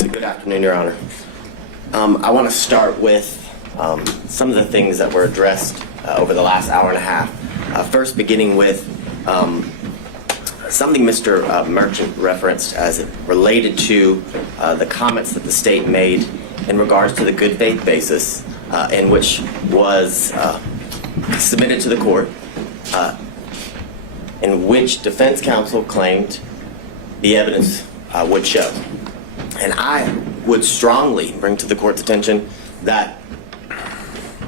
Good afternoon, Your Honor. I want to start with some of the things that were addressed over the last hour and a half. First, beginning with something Mr. Merchant referenced as it related to the comments that the state made in regards to the good faith basis in which was submitted to the court, in which defense counsel claimed the evidence would show. And I would strongly bring to the court's attention that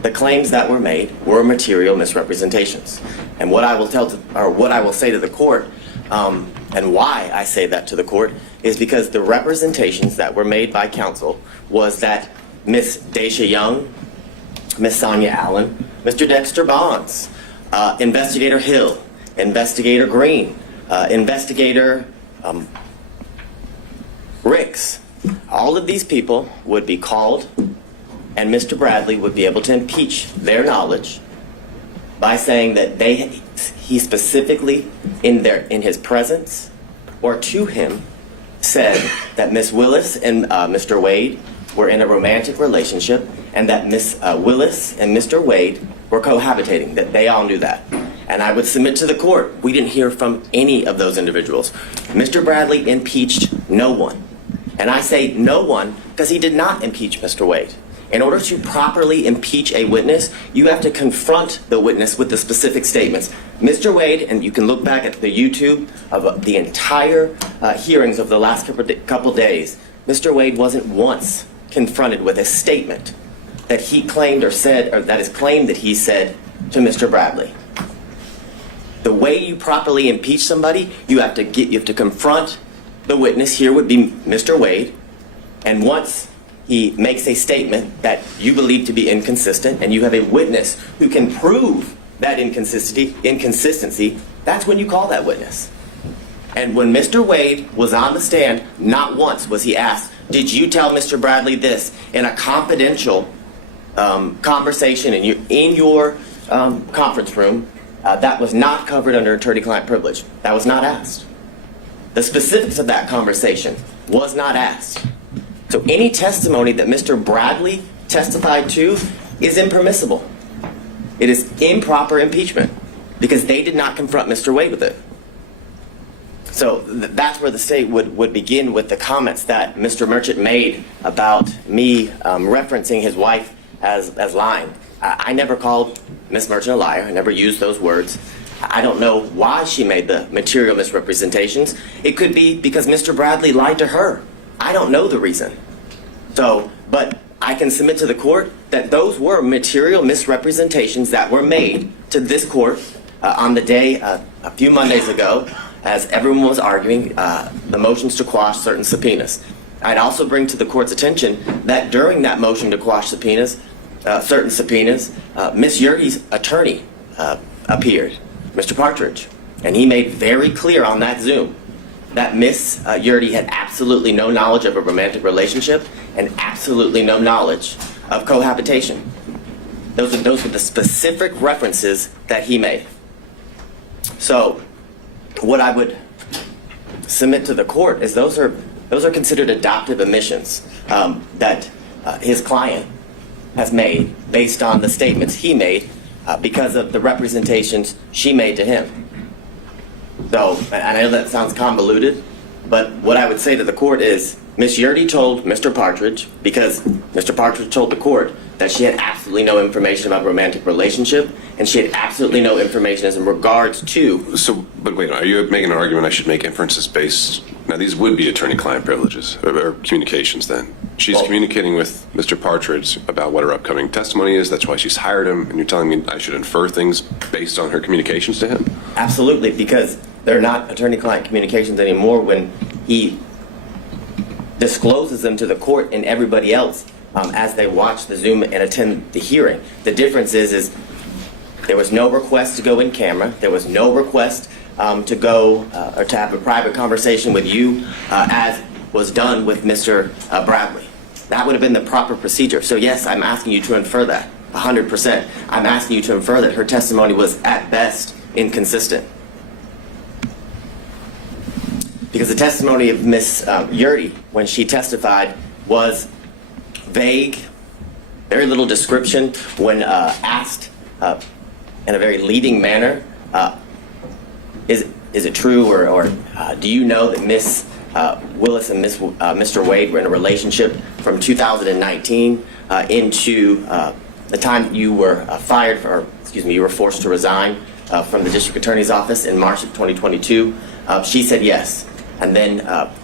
the claims that were made were material misrepresentations. And what I will say to the court, and why I say that to the court, is because the representations that were made by counsel was that Miss Daisha Young, Miss Sonia Allen, Mr. Dexter Bonds, Investigator Hill, Investigator Green, Investigator Ricks, all of these people would be called, and Mr. Bradley would be able to impeach their knowledge by saying that he specifically, in his presence or to him, said that Miss Willis and Mr. Wade were in a romantic relationship, and that Miss Willis and Mr. Wade were cohabitating, that they all knew that. And I would submit to the court, we didn't hear from any of those individuals. Mr. Bradley impeached no one. And I say no one because he did not impeach Mr. Wade. In order to properly impeach a witness, you have to confront the witness with the specific statements. Mr. Wade, and you can look back at the YouTube of the entire hearings of the last couple days, Mr. Wade wasn't once confronted with a statement that he claimed or said, or that is claimed that he said to Mr. Bradley. The way you properly impeach somebody, you have to confront the witness. Here would be Mr. Wade, and once he makes a statement that you believe to be inconsistent, and you have a witness who can prove that inconsistency, that's when you call that witness. And when Mr. Wade was on the stand, not once was he asked, did you tell Mr. Bradley this in a confidential conversation in your conference room that was not covered under attorney-client privilege? That was not asked. The specifics of that conversation was not asked. So any testimony that Mr. Bradley testified to is impermissible. It is improper impeachment because they did not confront Mr. Wade with it. So that's where the state would begin with the comments that Mr. Merchant made about me referencing his wife as lying. I never called Ms. Merchant a liar. I never used those words. I don't know why she made the material misrepresentations. It could be because Mr. Bradley lied to her. I don't know the reason. But I can submit to the court that those were material misrepresentations that were made to this court on the day a few Mondays ago, as everyone was arguing the motions to quash certain subpoenas. I'd also bring to the court's attention that during that motion to quash subpoenas, certain subpoenas, Ms. Yurdy's attorney appeared, Mr. Partridge, and he made very clear on that Zoom that Ms. Yurdy had absolutely no knowledge of a romantic relationship and absolutely no knowledge of cohabitation. Those were the specific references that he made. So what I would submit to the court is those are considered adoptive admissions that his client has made based on the statements he made because of the representations she made to him. So, and I know that sounds convoluted, but what I would say to the court is Ms. Yurdy told Mr. Partridge, because Mr. Partridge told the court that she had absolutely no information about a romantic relationship, and she had absolutely no information as in regards to... So, but wait, are you making an argument I should make inferences based... Now, these would be attorney-client privileges, or communications then. She's communicating with Mr. Partridge about what her upcoming testimony is, that's why she's hired him, and you're telling me I should infer things based on her communications to him? Absolutely, because they're not attorney-client communications anymore when he discloses them to the court and everybody else as they watch the Zoom and attend the hearing. The difference is there was no request to go in camera. There was no request to go or to have a private conversation with you as was done with Mr. Bradley. That would have been the proper procedure. So yes, I'm asking you to infer that, 100%. I'm asking you to infer that her testimony was at best inconsistent. because the testimony of Ms. Yurdy, when she testified, was vague, very little description. When asked in a very leading manner, is it true, or do you know that Ms. Willis and Mr. Wade were in a relationship from 2019 into the time you were you were forced to resign from the district attorney's office in March of 2022? She said yes. And then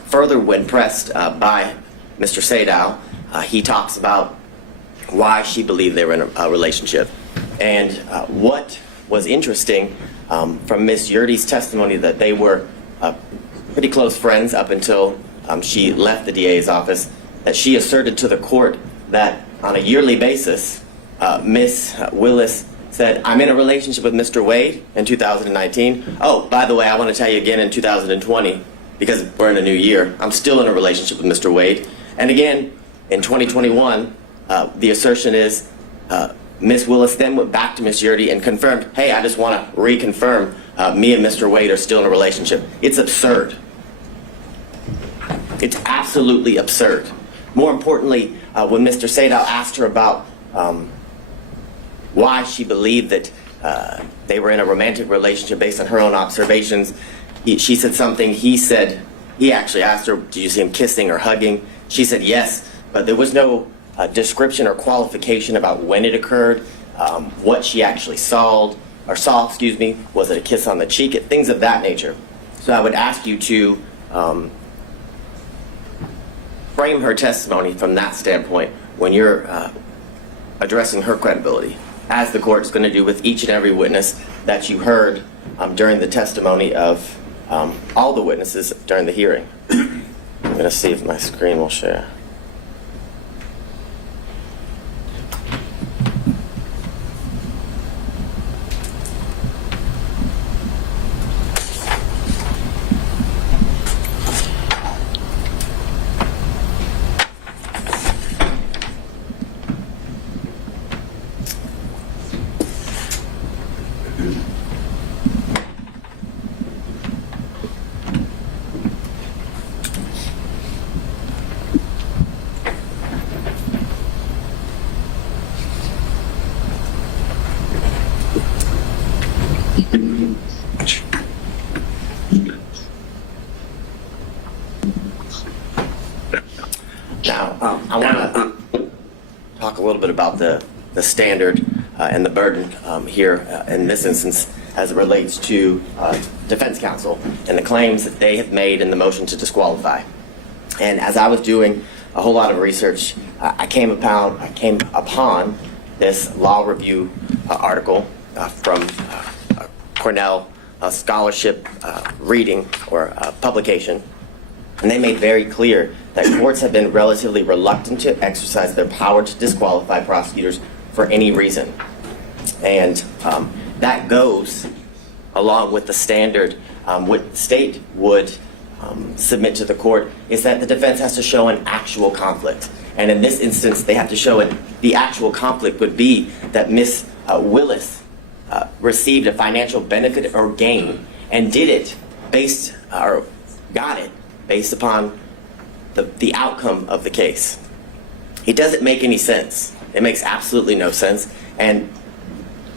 further, when pressed by Mr. Sadow, he talks about why she believed they were in a relationship. And what was interesting from Ms. Yurdy's testimony, that they were pretty close friends up until she left the DA's office, that she asserted to the court that on a yearly basis, Ms. Willis said, "I'm in a relationship with Mr. Wade in 2019. Oh, by the way, I want to tell you again in 2020, because we're in a new year, I'm still in a relationship with Mr. Wade. And again, in 2021, the assertion is Ms. Willis then went back to Ms. Yurdy and confirmed, hey, I just want to reconfirm me and Mr. Wade are still in a relationship." It's absurd. It's absolutely absurd. More importantly, when Mr. Sadow asked her about why she believed that they were in a romantic relationship based on her own observations, she said something. He actually asked her, did you see him kissing or hugging? She said yes, but there was no description or qualification about when it occurred, what she actually saw, was it a kiss on the cheek, things of that nature. So I would ask you to frame her testimony from that standpoint when you're addressing her credibility, as the court is going to do with each and every witness that you heard during the testimony of all the witnesses during the hearing. I'm going to see if my screen will share. Now, I want to talk a little bit about the standard and the burden here in this instance as it relates to defense counsel and the claims that they have made in the motion to disqualify. And as I was doing a whole lot of research, I came upon this law review article from Cornell scholarship reading or publication. And they made very clear that courts have been relatively reluctant to exercise their power to disqualify prosecutors for any reason. And that goes along with the standard what the state would submit to the court, is that the defense has to show an actual conflict. And in this instance, they have to show it. The actual conflict would be that Ms. Willis received a financial benefit or gain and did it got it based upon the outcome of the case. It doesn't make any sense. It makes absolutely no sense. And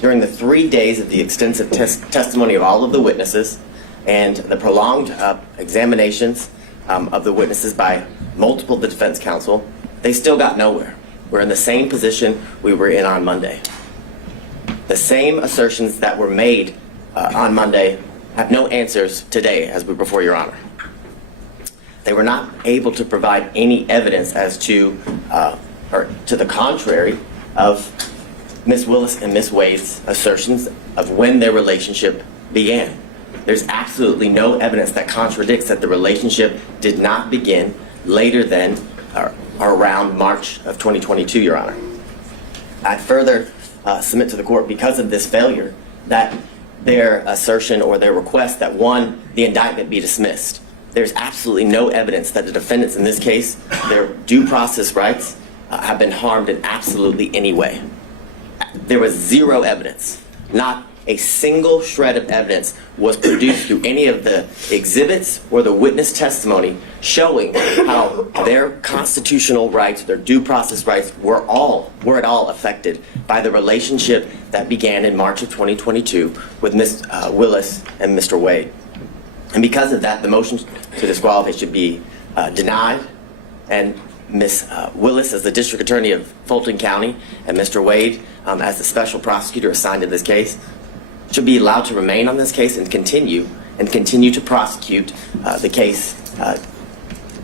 during the 3 days of the extensive testimony of all of the witnesses and the prolonged examinations of the witnesses by multiple defense counsel, they still got nowhere. We're in the same position we were in on Monday. The same assertions that were made on Monday have no answers today as we're before Your Honor. They were not able to provide any evidence as to, or to the contrary, of Ms. Willis and Ms. Wade's assertions of when their relationship began. There's absolutely no evidence that contradicts that the relationship did not begin later than or around March of 2022, Your Honor. I'd further submit to the court, because of this failure, that their assertion or their request that, one, the indictment be dismissed. There's absolutely no evidence that the defendants in this case, their due process rights, have been harmed in absolutely any way. There was zero evidence, not a single shred of evidence was produced through any of the exhibits or the witness testimony showing how their constitutional rights, their due process rights, were at all affected by the relationship that began in March of 2022 with Ms. Willis and Mr. Wade. And because of that, the motion to disqualify should be denied, and Ms. Willis as the District Attorney of Fulton County and Mr. Wade as the Special Prosecutor assigned to this case should be allowed to remain on this case and continue to prosecute the case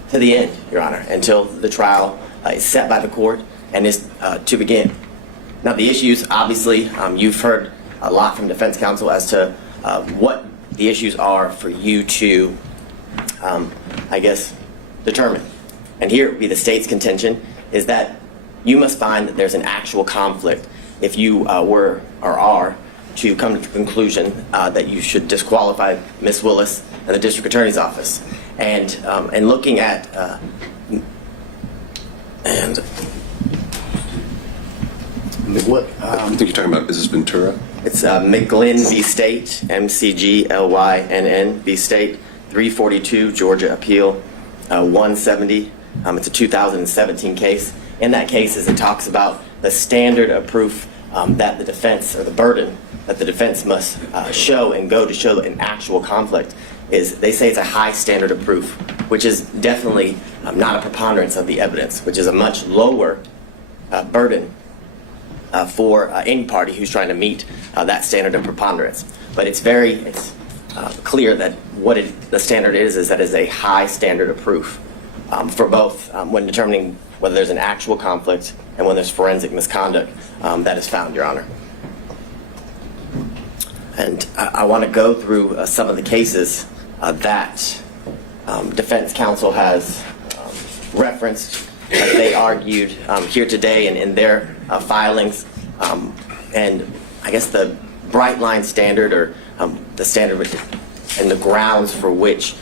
to the end, Your Honor, until the trial is set by the court and is to begin. Now, the issues, obviously, you've heard a lot from defense counsel as to what the issues are for you to, I guess, determine. And here would be the state's contention is that you must find that there's an actual conflict if you were or are to come to the conclusion that you should disqualify Ms. Willis and the District Attorney's Office. And looking at what I think you're talking about, is this Ventura? It's McGlynn v. State, McGlynn v. State, 342 Georgia Appeal 170. It's a 2017 case. In that case, as it talks about the standard of proof that the defense, or the burden that the defense must show and go to show an actual conflict, is they say it's a high standard of proof, which is definitely not a preponderance of the evidence, which is a much lower burden for any party who's trying to meet that standard of preponderance. But it's clear that what the standard is that it's a high standard of proof for both when determining whether there's an actual conflict and when there's forensic misconduct that is found, Your Honor. And I want to go through some of the cases that defense counsel has referenced, that they argued here today and in their filings. And I guess the bright line standard, or the standard and the grounds for which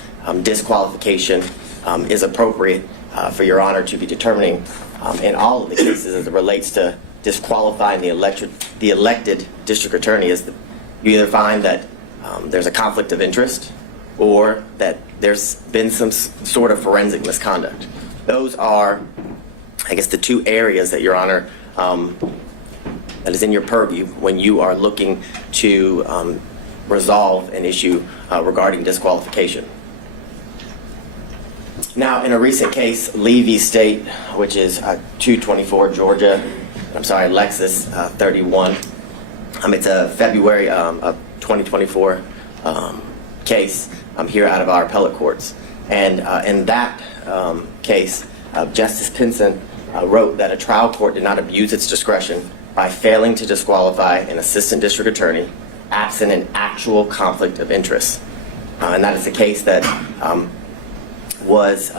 disqualification is appropriate for Your Honor to be determining in all of the cases as it relates to disqualifying the elected district attorney, is that you either find that there's a conflict of interest or that there's been some sort of forensic misconduct. Those are, I guess, the two areas that Your Honor that is in your purview when you are looking to resolve an issue regarding disqualification. Now, in a recent case, Lee v. State, which is 224 Georgia, Lexus 31. It's a February of 2024 case here out of our appellate courts. And in that case, Justice Pinson wrote that a trial court did not abuse its discretion by failing to disqualify an assistant district attorney absent an actual conflict of interest. And that is the case that was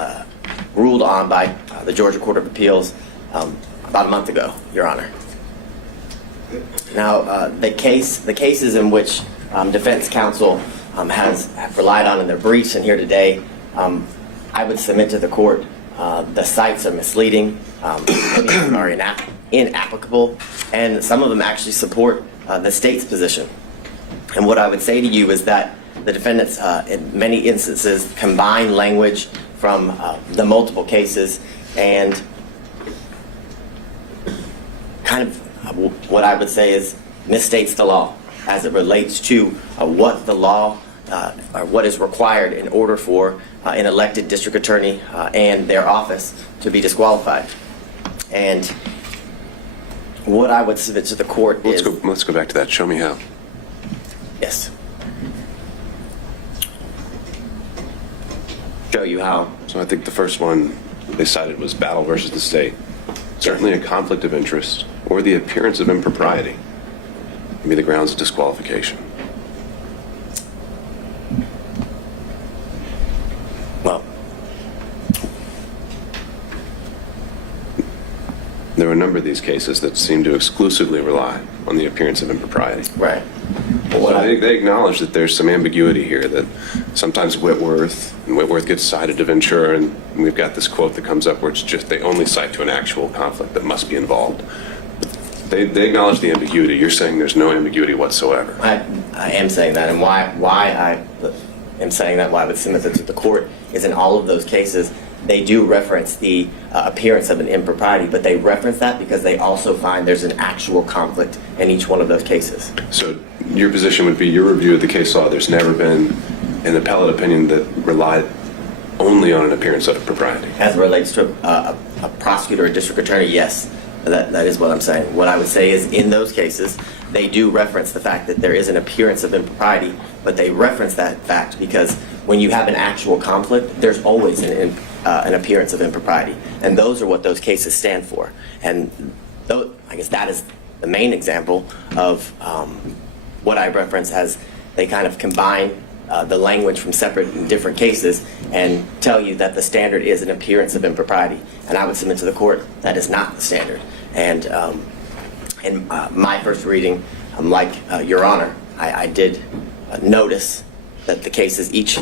ruled on by the Georgia Court of Appeals about a month ago, Your Honor. Now, the cases in which defense counsel has relied on in their briefs and here today, I would submit to the court the cites are misleading, are inapplicable, and some of them actually support the state's position. And what I would say to you is that the defendants, in many instances, combine language from the multiple cases and kind of what I would say is misstates the law as it relates to what the law or what is required in order for an elected district attorney and their office to be disqualified. And what I would submit to the court Let's go back to that. Show me how. Yes. Show you how. So I think the first one they cited was Battle versus the state. Certainly a conflict of interest or the appearance of impropriety can be the grounds of disqualification. Well, there are a number of these cases that seem to exclusively rely on the appearance of impropriety. right. So they acknowledge that there's some ambiguity here, that sometimes Whitworth gets cited to Ventura, and we've got this quote that comes up where it's just they only cite to an actual conflict that must be involved. They acknowledge the ambiguity. You're saying there's no ambiguity whatsoever. I am saying that, and why I am saying that, why I would submit that to the court, is in all of those cases, they do reference the appearance of an impropriety, but they reference that because they also find there's an actual conflict in each one of those cases. So your position would be, your review of the case law, there's never been an appellate opinion that relied only on an appearance of propriety. As it relates to a prosecutor or district attorney, yes, that is what I'm saying. What I would say is, in those cases, they do reference the fact that there is an appearance of impropriety, but they reference that fact because when you have an actual conflict, there's always an appearance of impropriety. And those are what those cases stand for. And I guess that is the main example of what I reference as they kind of combine the language from separate and different cases and tell you that the standard is an appearance of impropriety. And I would submit to the court that is not the standard. And in my first reading, like Your Honor, I did notice that the cases each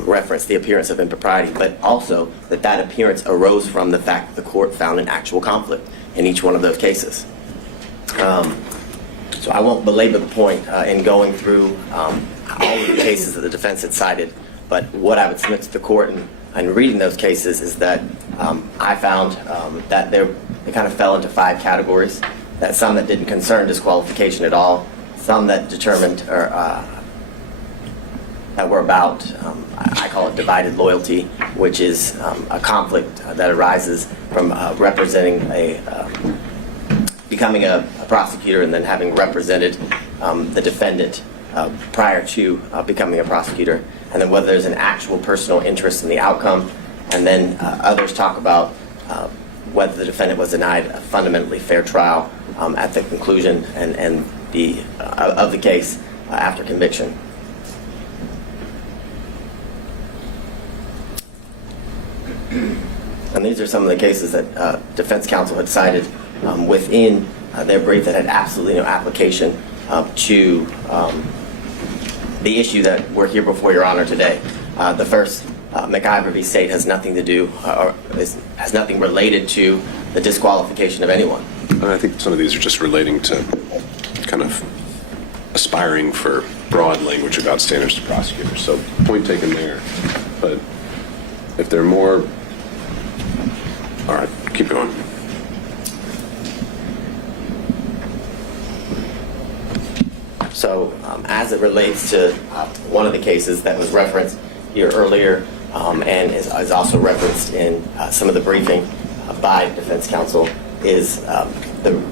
reference the appearance of impropriety, but also that appearance arose from the fact that the court found an actual conflict in each one of those cases. So I won't belabor the point in going through all of the cases that the defense had cited, but what I would submit to the court in reading those cases is that I found that they kind of fell into 5 categories. That some that didn't concern disqualification at all, some that determined or that were about, I call it divided loyalty, which is a conflict that arises from becoming a prosecutor and then having represented the defendant prior to becoming a prosecutor, and then whether there's an actual personal interest in the outcome, and then others talk about whether the defendant was denied a fundamentally fair trial at the conclusion and of the case after conviction. And these are some of the cases that defense counsel had cited within their brief that had absolutely no application to the issue that we're here before Your Honor today. The first, McIver v. State, has nothing to do or has nothing related to the disqualification of anyone. And I think some of these are just relating to kind of aspiring for broad language about standards to prosecutors. So point taken there. But if there are more, all right, keep going. So as it relates to one of the cases that was referenced here earlier and is also referenced in some of the briefing by defense counsel is the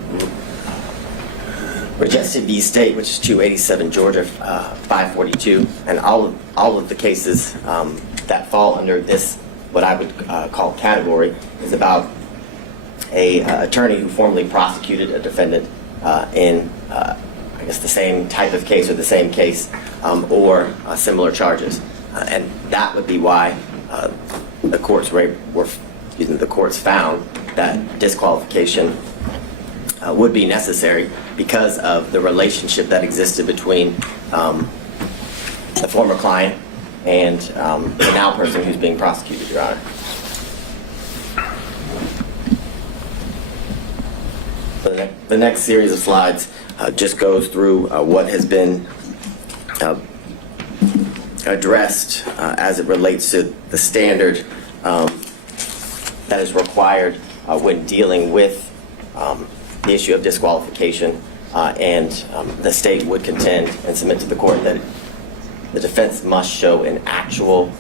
Regency v. State, which is 287 Georgia 542, and all of the cases that fall under this, what I would call category, is about a attorney who formerly prosecuted a defendant in I guess the same type of case or the same case or similar charges, and that would be why the courts found that disqualification would be necessary because of the relationship that existed between the former client and the now person who's being prosecuted, Your Honor. The next series of slides just goes through what has been addressed as it relates to the standard that is required when dealing with the issue of disqualification, and the state would contend and submit to the court that the defense must show an actual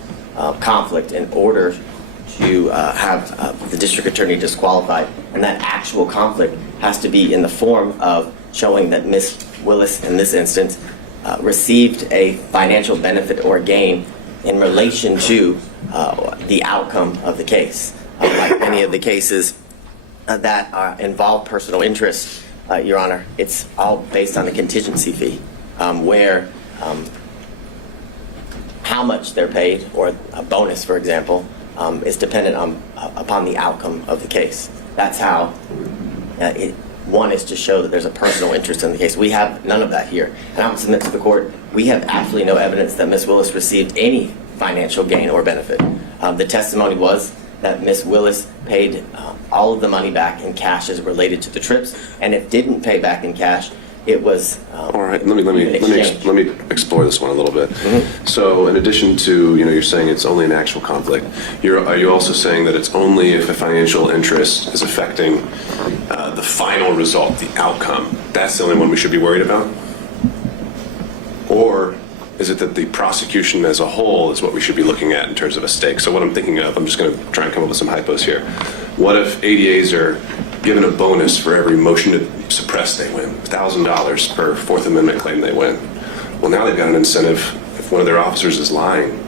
conflict in order to have the district attorney disqualified, and that actual conflict has to be in the form of showing that Ms. Willis, in this instance, received a financial benefit or gain in relation to the outcome of the case. Like many of the cases that involve personal interest, Your Honor, it's all based on a contingency fee, where how much they're paid, or a bonus, for example, is dependent upon the outcome of the case. That's how one is to show that there's a personal interest in the case. We have none of that here. And I would submit to the court, we have absolutely no evidence that Ms. Willis received any financial gain or benefit. The testimony was that Ms. Willis paid all of the money back in cash as related to the trips, and if didn't pay back in cash, it was All right, let me explore this one a little bit. So, in addition to you're saying it's only an actual conflict, are you also saying that it's only if a financial interest is affecting the final result, the outcome? That's the only one we should be worried about, or is it that the prosecution as a whole is what we should be looking at in terms of a stake? So what I'm thinking of, I'm just going to try and come up with some hypos here. What if ADAs are given a bonus for every motion to suppress they win, $1,000 per Fourth Amendment claim they win? Well, now they've got an incentive, if one of their officers is lying,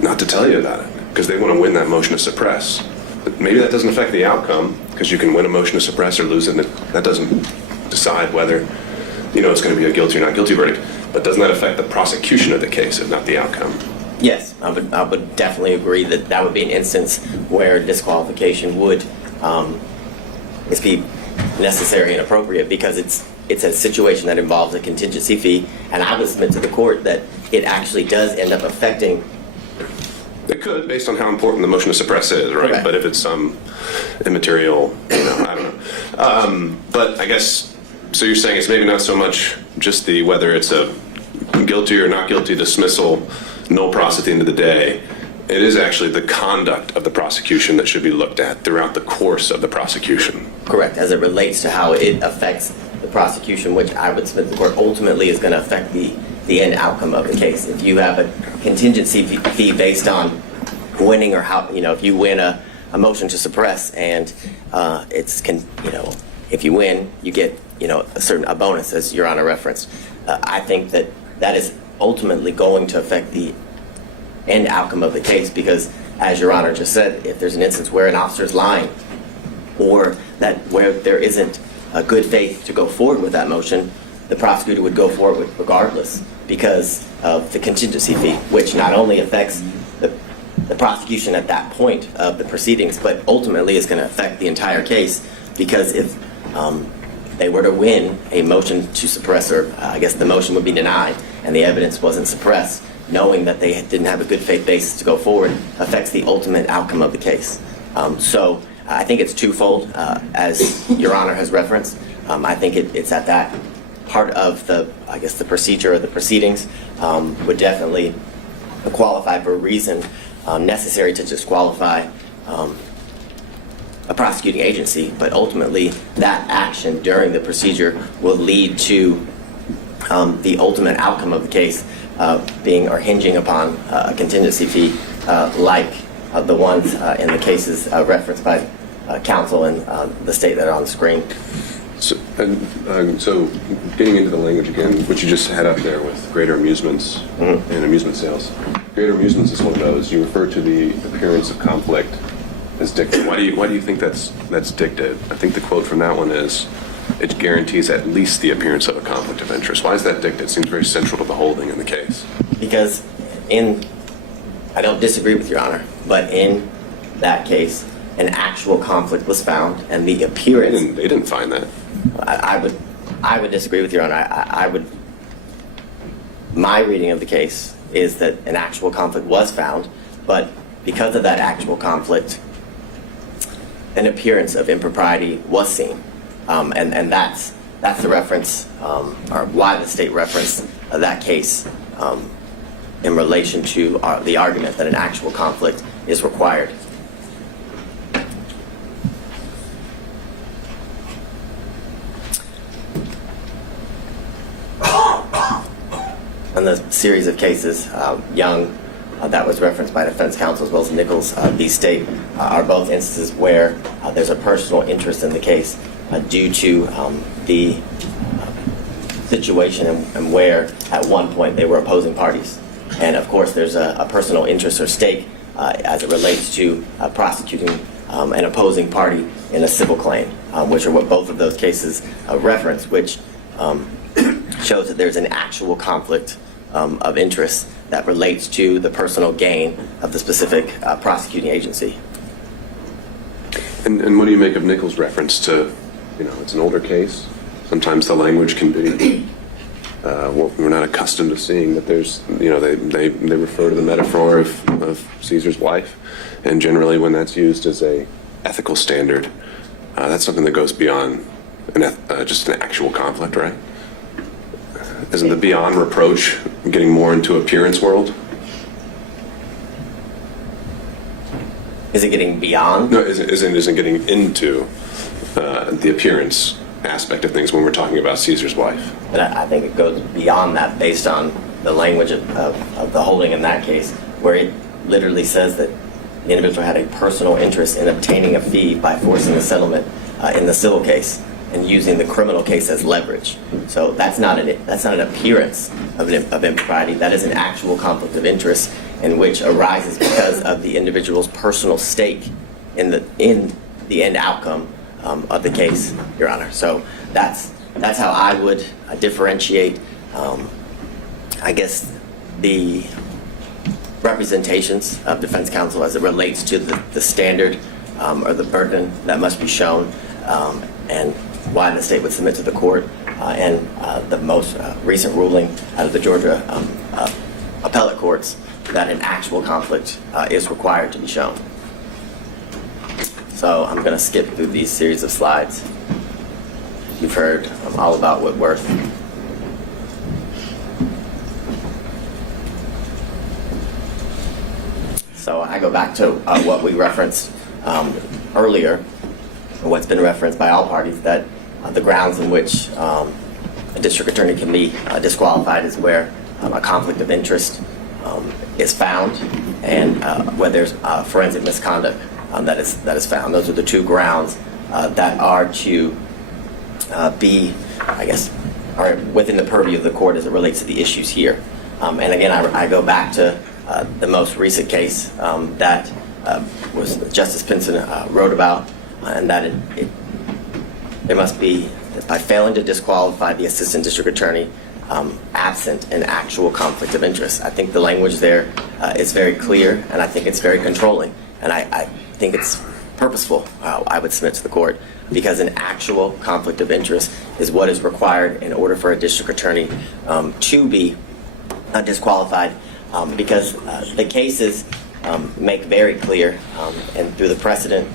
not to tell you about it, because they want to win that motion to suppress. But maybe that doesn't affect the outcome, because you can win a motion to suppress or lose it, and that doesn't decide whether it's going to be a guilty or not guilty verdict. But doesn't that affect the prosecution of the case, if not the outcome? Yes, I would definitely agree that that would be an instance where disqualification would be necessary and appropriate, because it's a situation that involves a contingency fee, and I would submit to the court that it actually does end up affecting. It could, based on how important the motion to suppress is, right? Correct. But if it's some immaterial, I don't know. But I guess, so you're saying it's maybe not so much just whether it's a guilty or not guilty dismissal, no pros at the end of the day. It is actually the conduct of the prosecution that should be looked at throughout the course of the prosecution. Correct, as it relates to how it affects the prosecution, which I would submit to the court ultimately is going to affect the end outcome of the case. If you have a contingency fee based on winning, or how, if you win a motion to suppress and if you win, you get, a bonus, as Your Honor referenced. I think that is ultimately going to affect the end outcome of the case, because, as Your Honor just said, if there's an instance where an officer is lying, or where there isn't a good faith to go forward with that motion, the prosecutor would go forward with regardless, because of the contingency fee, which not only affects the prosecution at that point of the proceedings, but ultimately is going to affect the entire case, because if they were to win a motion to suppress, or I guess the motion would be denied and the evidence wasn't suppressed, knowing that they didn't have a good faith basis to go forward affects the ultimate outcome of the case. So I think it's twofold, as Your Honor has referenced. I think it's at that part of the procedure or the proceedings would definitely qualify for a reason necessary to disqualify a prosecuting agency, but ultimately that action during the procedure will lead to the ultimate outcome of the case being or hinging upon a contingency fee like the ones in the cases referenced by counsel and the state that are on the screen. So getting into the language again, what you just had up there with greater amusements and amusement sales. Greater amusements is one of those. You refer to the appearance of conflict as dicta. Why do you think that's dicta? I think the quote from that one is, it guarantees at least the appearance of a conflict of interest. Why is that dicta? It seems very central to the holding in the case. Because I don't disagree with Your Honor, but in that case, an actual conflict was found, and the appearance. They didn't find that. I would disagree with Your Honor. My reading of the case is that an actual conflict was found, but because of that actual conflict, an appearance of impropriety was seen, and that's the reference, or why the state referenced that case in relation to the argument that an actual conflict is required. In the series of cases, Young, that was referenced by defense counsel, as well as Nichols v. State, are both instances where there's a personal interest in the case due to the situation and where at one point they were opposing parties. And of course there's a personal interest or stake as it relates to prosecuting an opposing party in a civil claim, which are what both of those cases reference, which shows that there's an actual conflict of interest that relates to the personal gain of the specific prosecuting agency. And what do you make of Nichols' reference to, it's an older case? Sometimes the language can be We're not accustomed to seeing that there's, they refer to the metaphor of Caesar's wife, and generally when that's used as a ethical standard, that's something that goes beyond just an actual conflict, right? Isn't the beyond reproach getting more into appearance world? Is it getting beyond? No, isn't getting into the appearance aspect of things when we're talking about Caesar's wife. But I think it goes beyond that based on the language of the holding in that case, where it literally says that the individual had a personal interest in obtaining a fee by forcing the settlement in the civil case and using the criminal case as leverage. So that's not an appearance of impropriety. That is an actual conflict of interest in which arises because of the individual's personal stake in the end outcome of the case, Your Honor. So that's how I would differentiate, I guess, the representations of defense counsel as it relates to the standard or the burden that must be shown, and why the state would submit to the court, and the most recent ruling out of the Georgia appellate courts that an actual conflict is required to be shown. So I'm going to skip through these series of slides. You've heard all about Whitworth. So I go back to what we referenced earlier, what's been referenced by all parties, that the grounds in which a district attorney can be disqualified is where a conflict of interest is found, and where there's forensic misconduct that is found. Those are the two grounds that are to be, I guess, are within the purview of the court as it relates to the issues here. And again, I go back to the most recent case that was Justice Pinson wrote about, and that it must be by failing to disqualify the assistant district attorney absent an actual conflict of interest. I think the language there is very clear, and I think it's very controlling, and I think it's purposeful. I would submit to the court, because an actual conflict of interest is what is required in order for a district attorney to be disqualified, because the cases make very clear, and through the precedent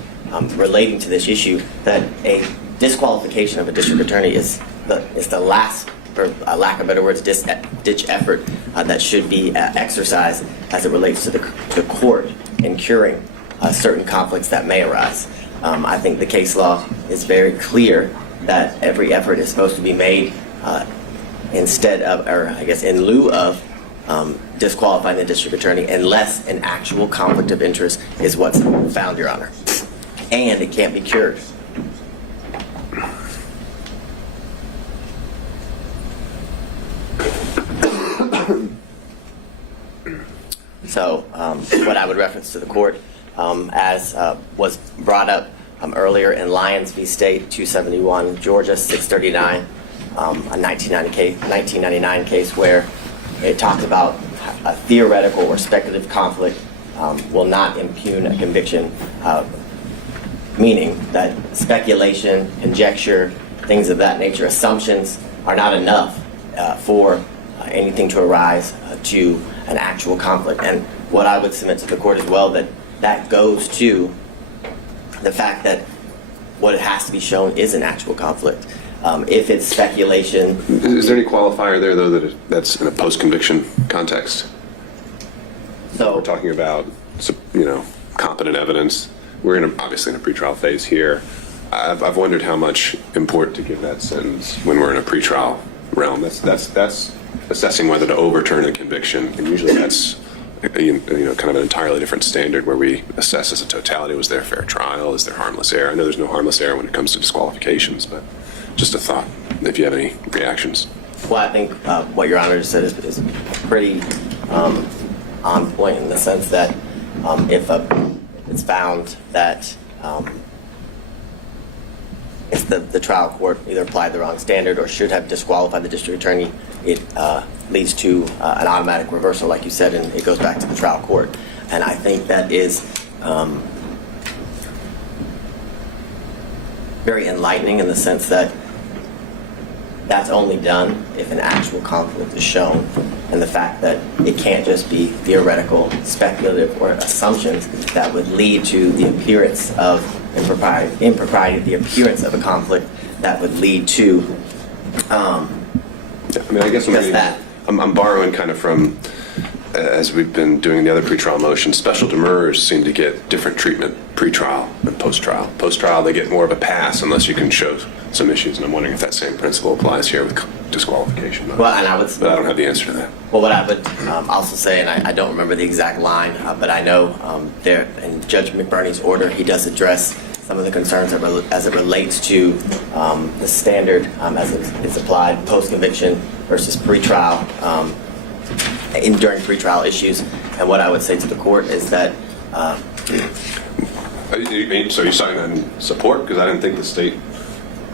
relating to this issue, that a disqualification of a district attorney is the last, for lack of better words, ditch effort that should be exercised as it relates to the court in curing certain conflicts that may arise. I think the case law is very clear that every effort is supposed to be made instead of, or I guess in lieu of, disqualifying the district attorney unless an actual conflict of interest is what's found, Your Honor. And it can't be cured. So what I would reference to the court, as was brought up earlier in Lyons v. State, 271, Georgia, 639, a 1999 case where it talks about a theoretical or speculative conflict will not impugn a conviction, meaning that speculation, conjecture, things of that nature, assumptions are not enough for anything to arise to an actual conflict. And what I would submit to the court as well, that goes to the fact that what it has to be shown is an actual conflict. If it's speculation... Is there any qualifier there, though, that's in a post-conviction context? So we're talking about, competent evidence. We're obviously in a pretrial phase here. I've wondered how much import to give that sentence when we're in a pretrial realm. That's assessing whether to overturn a conviction, and usually that's kind of an entirely different standard where we assess as a totality. Was there a fair trial? Is there harmless error? I know there's no harmless error when it comes to disqualifications, but just a thought, if you have any reactions. Well, I think what Your Honor just said is pretty on point in the sense that if it's found that if the trial court either applied the wrong standard or should have disqualified the district attorney, it leads to an automatic reversal, like you said, and it goes back to the trial court. And I think that is very enlightening in the sense that that's only done if an actual conflict is shown, and the fact that it can't just be theoretical, speculative, or assumptions that would lead to the appearance of impropriety, the appearance of a conflict that would lead to I mean, I guess just that. I'm borrowing kind of from, as we've been doing the other pretrial motions, special demurrers seem to get different treatment pre-trial and post-trial. Post-trial, they get more of a pass unless you can show some issues, and I'm wondering if that same principle applies here with disqualification. Well, and but I don't have the answer to that. Well, what I would also say, and I don't remember the exact line, but I know there in Judge McBurney's order, he does address some of the concerns as it relates to the standard as it's applied post-conviction versus pre-trial during pre-trial issues. And what I would say to the court is that. So you're citing that in support? Because I didn't think the state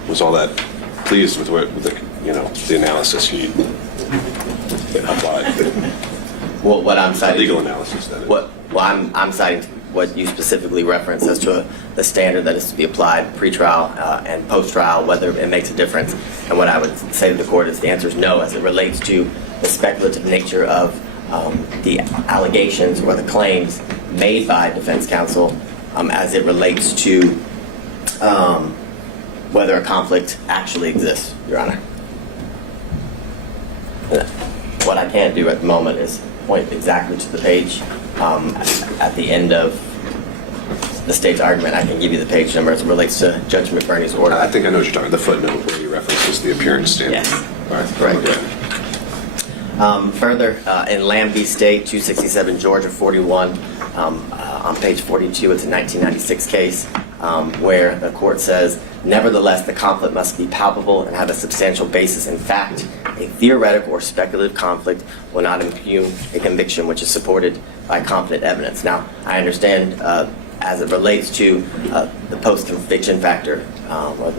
was all that pleased with the analysis he applied. Well, what I'm citing. Legal analysis, that is. I'm citing what you specifically referenced as to the standard that is to be applied pre-trial and post-trial, whether it makes a difference. And what I would say to the court is the answer is no, as it relates to the speculative nature of the allegations or the claims made by defense counsel as it relates to whether a conflict actually exists, Your Honor. What I can't do at the moment is point exactly to the page. At the end of the state's argument, I can give you the page number as it relates to Judge McBurney's order. I think I know what you're talking about. The footnote where you references the appearance standard. Yes. All right. Correct. Okay. Further, in Lamb v. State, 267 Georgia 41, on page 42, it's a 1996 case where the court says, nevertheless, the conflict must be palpable and have a substantial basis in fact. A theoretical or speculative conflict will not impugn a conviction which is supported by competent evidence. Now, I understand as it relates to the post-conviction factor or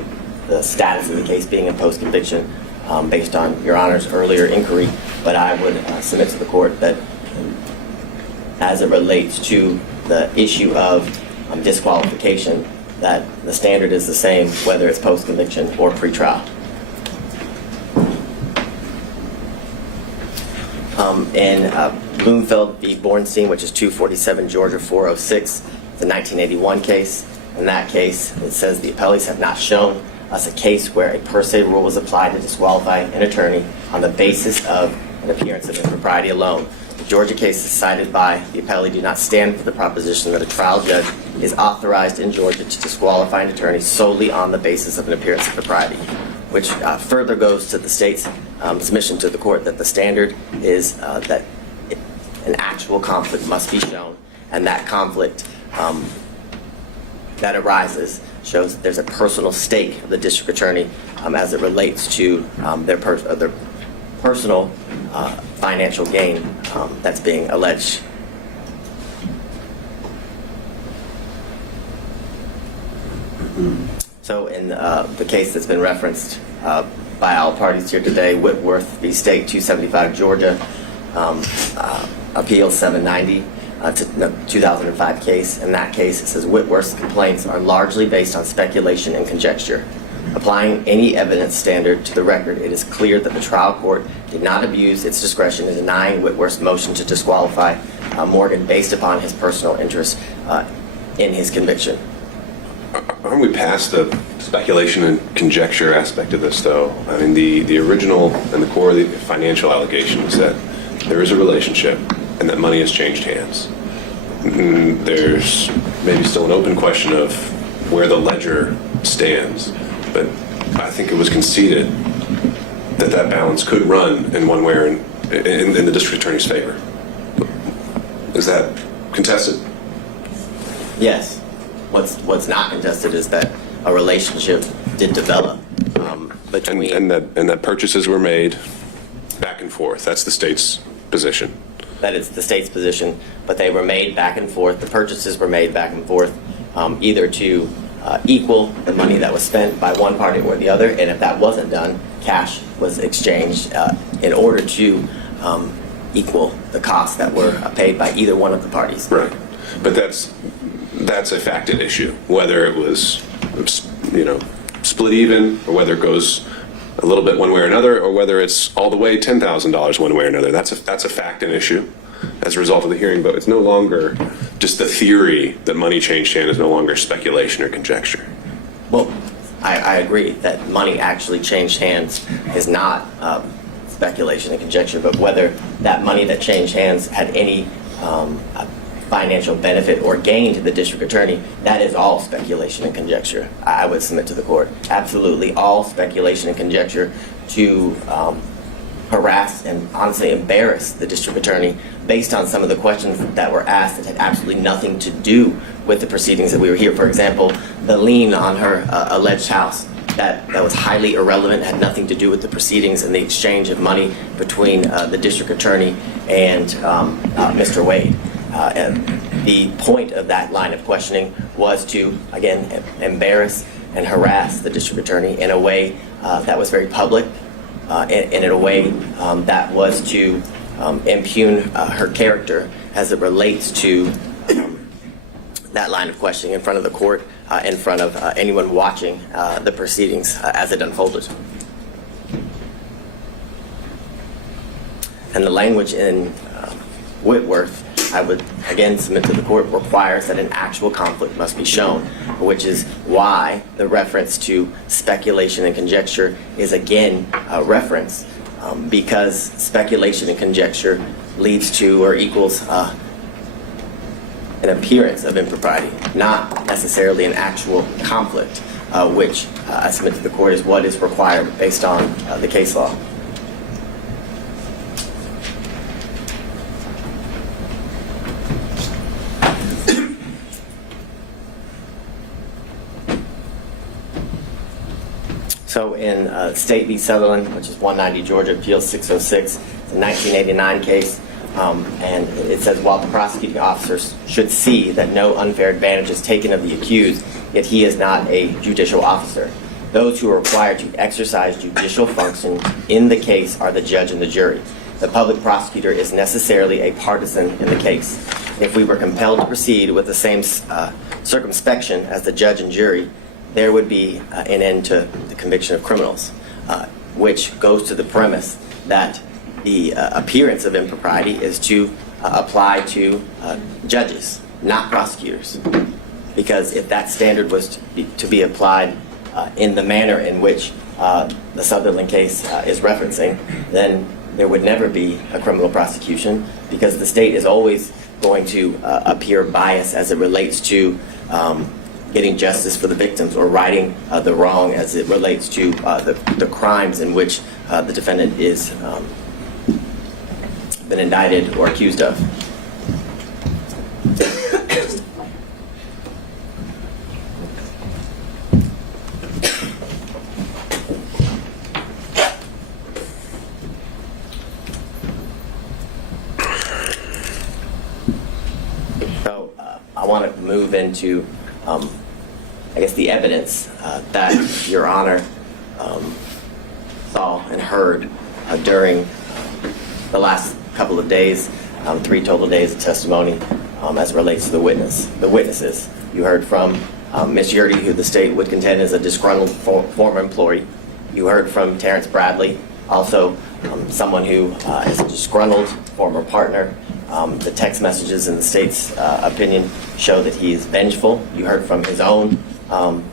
the status of the case being in post-conviction based on Your Honor's earlier inquiry, but I would submit to the court that as it relates to the issue of disqualification, that the standard is the same whether it's post-conviction or pre-trial. In Bloomfield v. Bornstein, which is 247 Georgia 406, it's a 1981 case. In that case, it says the appellees have not shown us a case where a per se rule was applied to disqualify an attorney on the basis of an appearance of impropriety alone. The Georgia cases cited by the appellee do not stand for the proposition that a trial judge is authorized in Georgia to disqualify an attorney solely on the basis of an appearance of propriety, which further goes to the state's submission to the court that the standard is that an actual conflict must be shown, and that conflict that arises shows that there's a personal stake of the district attorney as it relates to their personal financial gain that's being alleged. So in the case that's been referenced by all parties here today, Whitworth v. State, 275 Georgia, Appeal 790, 2005 case. In that case, it says Whitworth's complaints are largely based on speculation and conjecture. Applying any evidence standard to the record, it is clear that the trial court did not abuse its discretion in denying Whitworth's motion to disqualify Morgan based upon his personal interest in his conviction. Aren't we past the speculation and conjecture aspect of this, though? I mean, the original and the core of the financial allegation is that there is a relationship and that money has changed hands. There's maybe still an open question of where the ledger stands, but I think it was conceded that that balance could run in one way or in the district attorney's favor. Is that contested? Yes. What's not contested is that a relationship did develop between and that purchases were made back and forth. That's the state's position. That is the state's position, but they were made back and forth. The purchases were made back and forth, either to equal the money that was spent by one party or the other, and if that wasn't done, cash was exchanged in order to equal the costs that were paid by either one of the parties. Right, but that's a facted issue, whether it was split even or whether it goes a little bit one way or another, or whether it's all the way $10,000 one way or another. That's a fact and issue as a result of the hearing, but it's no longer just the theory that money changed hands is no longer speculation or conjecture. Well, I agree that money actually changed hands is not speculation and conjecture, but whether that money that changed hands had any financial benefit or gain to the district attorney, that is all speculation and conjecture. I would submit to the court. Absolutely all speculation and conjecture to harass and honestly embarrass the district attorney based on some of the questions that were asked that had absolutely nothing to do with the proceedings that we were here. For example, the lien on her alleged house. That was highly irrelevant, had nothing to do with the proceedings and the exchange of money between the district attorney and Mr. Wade. And the point of that line of questioning was to, again, embarrass and harass the district attorney in a way that was very public, and in a way that was to impugn her character as it relates to that line of questioning in front of the court, in front of anyone watching the proceedings as it unfolded. And the language in Whitworth, I would again submit to the court, requires that an actual conflict must be shown, which is why the reference to speculation and conjecture is again referenced, because speculation and conjecture leads to or equals an appearance of impropriety, not necessarily an actual conflict, which I submit to the court is what is required based on the case law. So in State v. Sutherland, which is 190 Georgia Appeals 606, it's a 1989 case, and it says, while the prosecuting officers should see that no unfair advantage is taken of the accused, yet he is not a judicial officer. Those who are required to exercise judicial function in the case are the judge and the jury. The public prosecutor is necessarily a partisan in the case. If we were compelled to proceed with the same circumspection as the judge and jury, there would be an end to the conviction of criminals, which goes to the premise that the appearance of impropriety is to apply to judges, not prosecutors. Because if that standard was to be applied in the manner in which the Sutherland case is referencing, then there would never be a criminal prosecution, because the state is always going to appear biased as it relates to getting justice for the victims or righting the wrong as it relates to the crimes in which the defendant is been indicted or accused of. So I want to move into I guess the evidence that Your Honor saw and heard during the last couple of days, 3 total days of testimony as it relates to the witnesses. You heard from Ms. Yurdy, who the state would contend is a disgruntled former employee. You heard from Terrence Bradley, also someone who is a disgruntled former partner. The text messages in the state's opinion show that he is vengeful. You heard from his own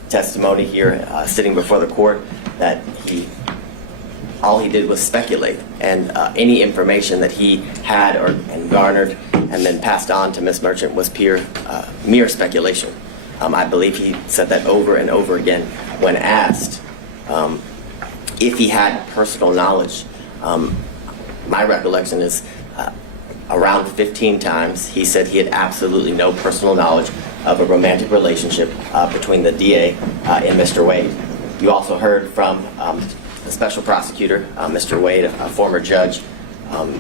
testimony here sitting before the court that all he did was speculate, and any information that he had and garnered and then passed on to Ms. Merchant was mere speculation. I believe he said that over and over again when asked if he had personal knowledge. My recollection is around 15 times he said he had absolutely no personal knowledge of a romantic relationship between the DA and Mr. Wade. You also heard from the special prosecutor, Mr. Wade, a former judge.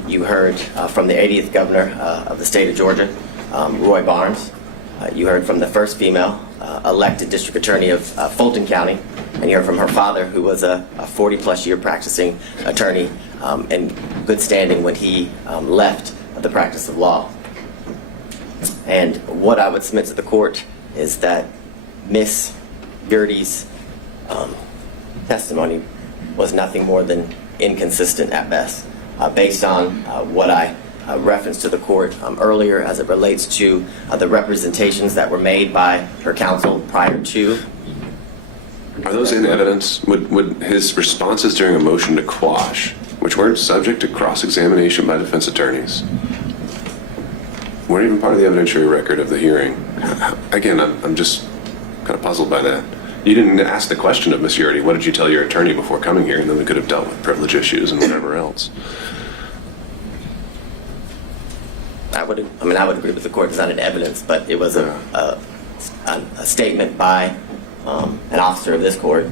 You heard from the 80th governor of the state of Georgia, Roy Barnes. You heard from the first female elected district attorney of Fulton County, and you heard from her father, who was a 40-plus year practicing attorney in good standing when he left the practice of law. And what I would submit to the court is that Ms. Yurdy's testimony was nothing more than inconsistent at best. Based on what I referenced to the court earlier as it relates to the representations that were made by her counsel prior to. Are those in evidence? Would his responses during a motion to quash, which weren't subject to cross-examination by defense attorneys, weren't even part of the evidentiary record of the hearing? Again, I'm just kind of puzzled by that. You didn't ask the question of Ms. Yurdy, what did you tell your attorney before coming here? And then we could have dealt with privilege issues and whatever else. I would agree with the court. It's not an evidence, but it was a statement by an officer of this court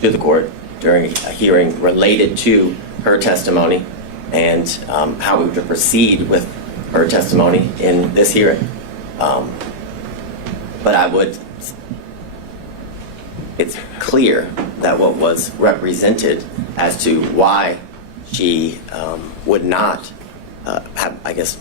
to the court during a hearing related to her testimony and how we would proceed with her testimony in this hearing. But it's clear that what was represented as to why she would not have, I guess,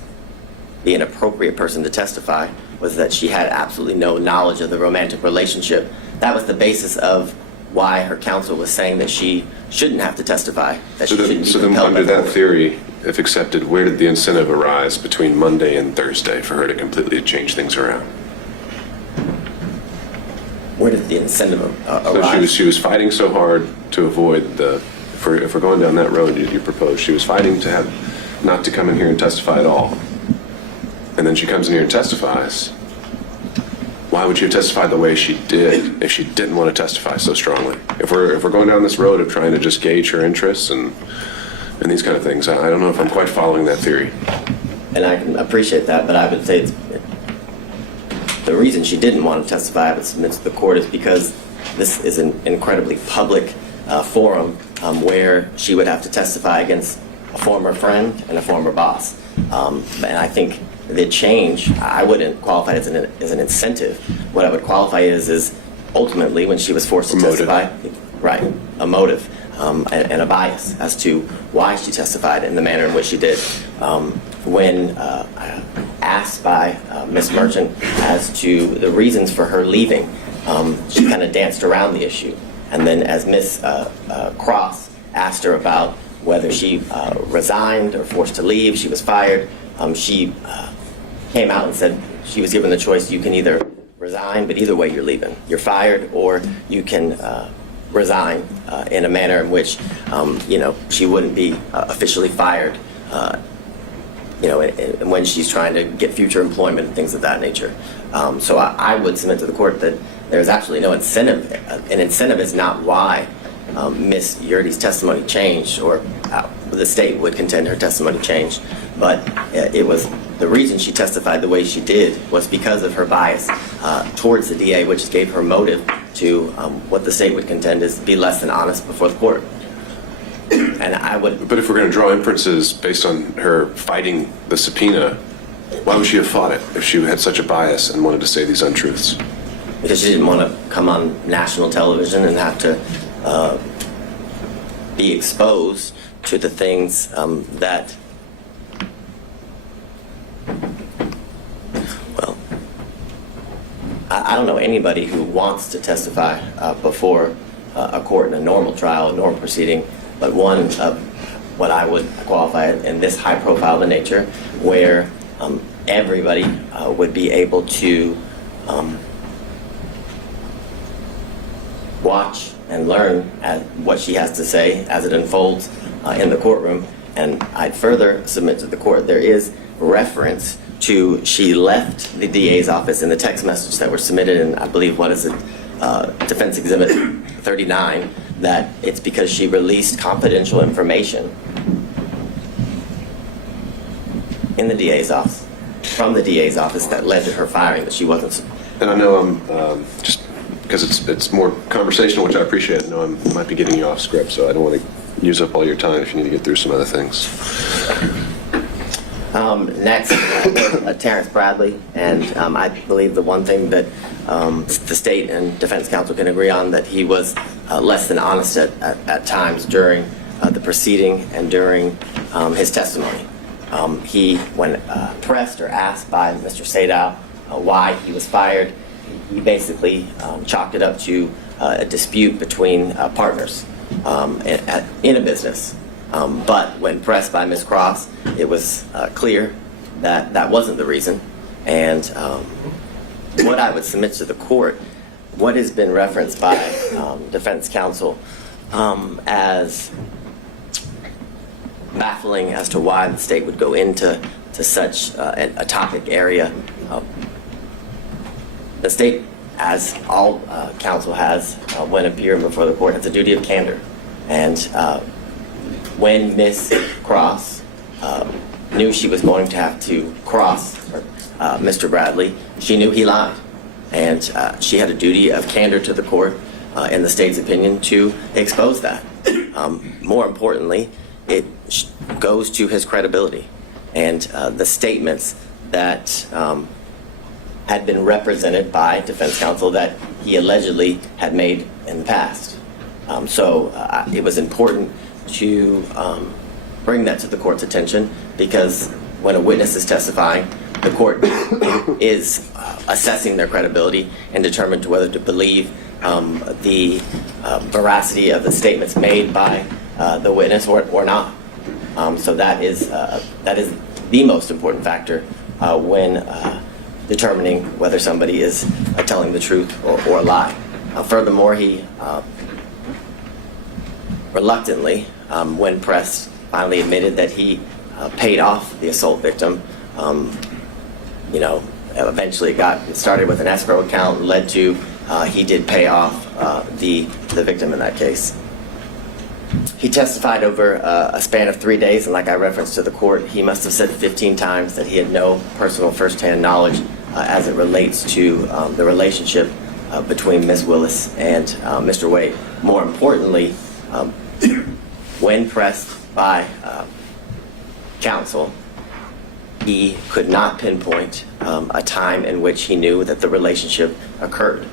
be an appropriate person to testify was that she had absolutely no knowledge of the romantic relationship. That was the basis of why her counsel was saying that she shouldn't have to testify, that she shouldn't be So then compelled by under the that court. theory, if accepted, where did the incentive arise between Monday and Thursday for her to completely change things around? Where did the incentive So arise? she was fighting so hard to avoid if we're going down that road you proposed, she was fighting to have not to come in here and testify at all. And then she comes in here and testifies. Why would she have testified the way she did if she didn't want to testify so strongly? If we're going down this road of trying to just gauge her interests and these kind of things, I don't know if I'm quite following that theory. And I can appreciate that, but I would say the reason she didn't want to testify, I would submit to the court, is because this is an incredibly public forum where she would have to testify against a former friend and a former boss. And I think the change, I wouldn't qualify it as an incentive. What I would qualify is ultimately when she was forced to testify, right, a motive and a bias as to why she testified in the manner in which she did. When asked by Ms. Merchant as to the reasons for her leaving, she kind of danced around the issue. And then as Ms. Cross asked her about whether she resigned or forced to leave, she was fired, she came out and said she was given the choice: you can either resign, but either way you're leaving. You're fired, or you can resign in a manner in which she wouldn't be officially fired and when she's trying to get future employment and things of that nature. So I would submit to the court that there's absolutely no incentive. An incentive is not why Ms. Yurdy's testimony changed, or the state would contend her testimony changed, but it was the reason she testified the way she did was because of her bias towards the DA, which gave her motive to what the state would contend is be less than honest before the court. And I would. But if we're going to draw inferences based on her fighting the subpoena, why would she have fought it if she had such a bias and wanted to say these untruths? Because she didn't want to come on national television and have to be exposed to the things that, well, I don't know anybody who wants to testify before a court in a normal trial, a normal proceeding, but one of what I would qualify in this high-profile nature, where everybody would be able to watch and learn what she has to say as it unfolds in the courtroom. And I'd further submit to the court there is reference to she left the DA's office in the text message that were submitted in, I believe, what is it, Defense Exhibit 39, that it's because she released confidential information in the DA's office, from the DA's office, that led to her firing, that she wasn't. And I know I'm just because it's more conversational, which I appreciate. I know I might be getting you off script, so I don't want to use up all your time if you need to get through some other things. Next, Terrence Bradley, and I believe the one thing that the state and defense counsel can agree on, that he was less than honest at times during the proceeding and during his testimony. He, when pressed or asked by Mr. Sadow why he was fired, he basically chalked it up to a dispute between partners. in a business. But when pressed by Ms. Cross, it was clear that that wasn't the reason. And what I would submit to the court, what has been referenced by defense counsel as baffling as to why the state would go into such a topic area. The state, as all counsel has when appearing before the court, has a duty of candor. And when Ms. Cross knew she was going to have to cross Mr. Bradley, she knew he lied. And she had a duty of candor to the court, in the state's opinion, to expose that. More importantly, it goes to his credibility and the statements that had been represented by defense counsel that he allegedly had made in the past. So it was important to bring that to the court's attention, because when a witness is testifying, the court is assessing their credibility and determined whether to believe the veracity of the statements made by the witness or not. So that is the most important factor when determining whether somebody is telling the truth or a lie. Furthermore, he reluctantly, when pressed, finally admitted that he paid off the assault victim. Eventually it started with an escrow account, led to he did pay off the victim in that case. He testified over a span of 3 days, and like I referenced to the court, he must have said 15 times that he had no personal first-hand knowledge as it relates to the relationship between Ms. Willis and Mr. Wade. More importantly, when pressed by counsel, he could not pinpoint a time in which he knew that the relationship occurred.